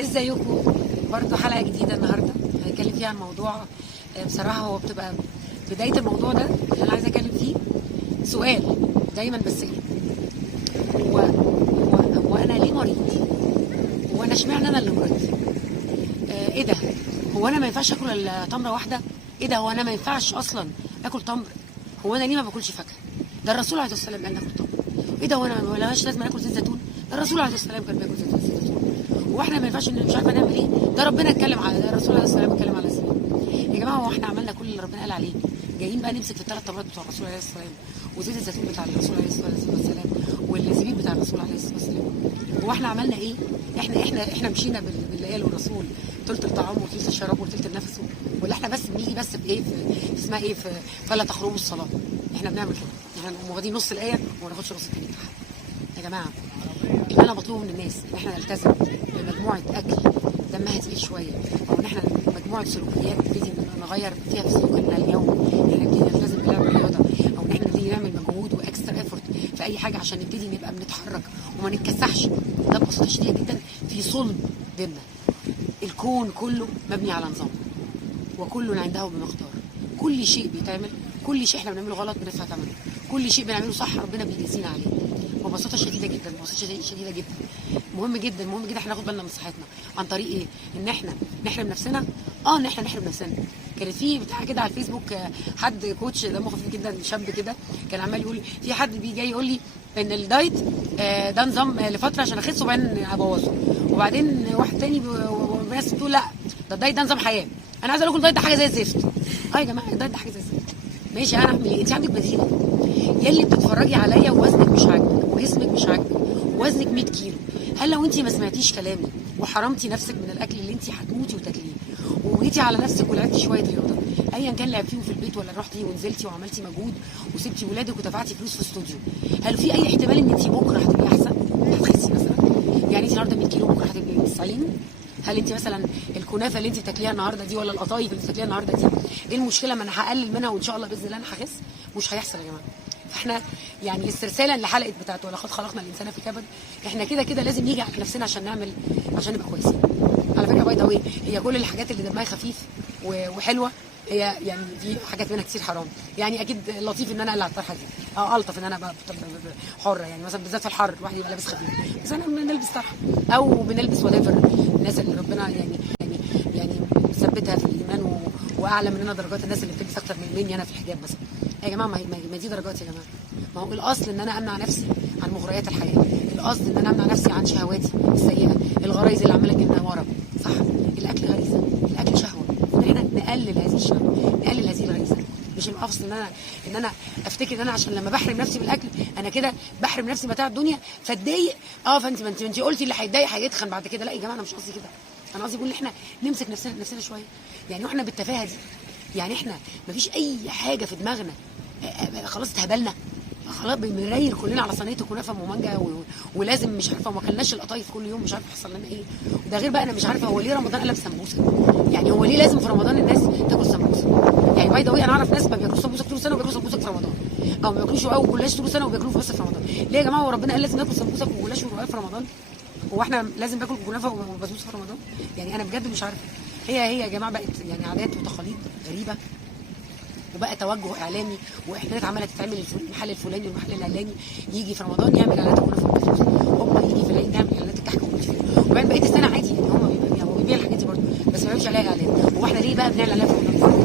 ازيكم؟ برضه حلقه جديده النهارده هنتكلم فيها عن موضوع بصراحه هو بتبقى بدايه الموضوع ده اللي انا عايزه اتكلم فيه. سؤال دايما بسأله، هو انا ليه مريض؟ هو انا اشمعنى انا اللي مريض؟ ايه ده؟ هو انا ما ينفعش اكل الا تمره واحده؟ ايه ده؟ هو انا ما ينفعش اصلا اكل تمر؟ هو انا ليه ما باكلش فاكهه؟ ده الرسول عليه الصلاه والسلام قال ناكل تمر. ايه ده؟ هو انا ما لهاش لازم اكل زيت زيتون؟ ده الرسول عليه الصلاه والسلام كان بياكل زيت زيتون. واحنا ما ينفعش مش عارفه نعمل ايه؟ ده ربنا اتكلم على ده، الرسول عليه الصلاه والسلام اتكلم على الزيت. يا جماعه هو احنا عملنا كل اللي ربنا قال عليه؟ جايين بقى نمسك في الثلاث تمرات بتوع الرسول عليه الصلاه والسلام وزيت الزيتون بتاع الرسول عليه الصلاه والسلام والزبيب بتاع الرسول عليه الصلاه والسلام. هو احنا عملنا ايه؟ احنا مشينا باللي قاله الرسول، ثلث الطعام وثلث الشراب وثلث النفس، ولا احنا بس بنيجي بس في ايه، في اسمها ايه، في فلا تقربوا الصلاه. احنا بنعمل كده، احنا واخدين نص الايه وما ناخدش نص الثاني بتاعها. يا جماعه اللي انا بطلبه من الناس ان احنا نلتزم بمجموعه اكل دمها تقيل شويه، او ان احنا مجموعه سلوكيات نبتدي نغير فيها في سلوكنا اليوم، ان احنا نبتدي نلتزم بلعب الرياضه، او ان احنا نبتدي نعمل مجهود واكسترا ايفورت في اي حاجه عشان نبتدي نبقى بنتحرك وما نتكسحش. ده ببساطه شديده جدا في صلب ديننا. الكون كله مبني على نظام وكل عنده بمقدار. كل شيء بيتعمل، كل شيء احنا بنعمله غلط بندفع ثمنه، كل شيء بنعمله صح ربنا بيجازينا عليه. ببساطه شديده جدا، ببساطه شديده جدا. مهم جدا مهم جدا احنا ناخد بالنا من صحتنا عن طريق ايه؟ ان احنا نحرم نفسنا. ان احنا نحرم نفسنا. كانت في بتاع كده على الفيسبوك، حد كوتش دمه خفيف جدا، شاب كده، كان عمال يقول في حد بيجي جاي يقول لي ان الدايت ده نظام لفتره عشان اخس وبعدين ابوظه، وبعدين واحد تاني وناس بتقول لا ده الدايت ده نظام حياه. انا عايزه اقول لكم الدايت ده حاجه زي الزفت. يا جماعه الدايت ده حاجه زي الزفت. ماشي، انا اعمل ايه؟ انت عندك بديل. يلي بتتفرجي عليا ووزنك مش عاجبك وجسمك مش عاجبك ووزنك 100 كيلو، هل لو انت ما سمعتيش كلامي وحرمتي نفسك من الاكل اللي انت هتموتي وتاكليه وجيتي على نفسك ولعبتي شويه رياضه ايا كان لعبتيهم في البيت ولا رحتي ونزلتي وعملتي مجهود وسبتي ولادك ودفعتي فلوس في استوديو، هل في اي احتمال ان انت بكره هتبقي احسن؟ هتخسي مثلا؟ يعني انت النهارده 100 كيلو بكره هتبقي 90؟ هل انت مثلا الكنافه اللي انت بتاكليها النهارده دي ولا القطايف اللي بتاكليها النهارده دي ايه المشكله؟ ما انا هقلل منها وان شاء الله باذن الله انا هخس. مش هيحصل يا جماعه. فاحنا يعني استرسالا لحلقه بتاعت ولقد خلقنا الانسان في كبد، احنا كده كده لازم نيجي على نفسنا عشان نبقى كويسين. على فكره باي ذا واي، هي كل الحاجات اللي دمها خفيف وحلوه هي يعني في حاجات منها كتير حرام. يعني اكيد لطيف ان انا اقلع الطرحه دي، الطف ان انا ابقى حره، يعني مثلا بالذات في الحر الواحد يبقى لابس خفيف، بس انا بنلبس طرحه او بنلبس وليفر. الناس اللي ربنا يعني مثبتها في الايمان واعلى مننا درجات، الناس اللي بتلبس اكتر مني انا في الحجاب مثلا. يا جماعه ما دي درجات يا جماعه. ما هو الاصل ان انا امنع نفسي عن مغريات الحياه، الاصل ان انا امنع نفسي عن شهواتي السيئه، الغرايز اللي عماله تجيبنا ورا. صح؟ الاكل غريزه، الاكل شهوه، ان احنا نقلل هذه الشهوه، نقلل هذه الغريزه. مش الاصل ان انا افتكر ان انا عشان لما بحرم نفسي من الاكل انا كده بحرم نفسي متاع الدنيا فاتضايق. فانت ما انت قلتي اللي هيتضايق هيتخن بعد كده. لا يا جماعه انا مش قصدي كده. انا قصدي اقول ان احنا نمسك نفسنا شويه. يعني واحنا بالتفاهه دي، يعني احنا ما فيش اي حاجه في دماغنا خلاص اتهبلنا، خلاص بنريل كلنا على صينيه كنافه ومانجا ولازم مش عارفه وما كلناش القطايف كل يوم، مش عارفه يحصل لنا ايه. وده غير بقى انا مش عارفه هو ليه رمضان قلب سمبوسه. يعني هو ليه لازم في رمضان الناس تاكل سمبوسه؟ يعني باي ذا واي انا اعرف ناس ما بياكلوش سمبوسه طول السنه وبياكلوا سمبوسه في رمضان، او ما بياكلوش رقاق وجلاش طول السنه وبياكلوه بس في رمضان. ليه يا جماعه؟ وربنا قال لازم ناكل سمبوسه وجلاش ورقاق في رمضان؟ هو احنا لازم ناكل كنافه وبسبوسه في رمضان؟ يعني انا بجد مش عارفه. هي يا جماعه بقت يعني عادات وتقاليد غريبه، وبقى توجه اعلامي واعلانات عماله تتعمل المحل الفلاني والمحل العلاني يجي في رمضان يعمل اعلانات الكنافه والبسبوسه، هوبا يجي في العيد يعمل اعلانات الكحك والكشري، وبعدين بقيه السنه عادي. يعني هم بيبيع الحاجات دي برضه بس ما بيعملش عليها اعلان. هو احنا ليه بقى بنعمل عليها في رمضان؟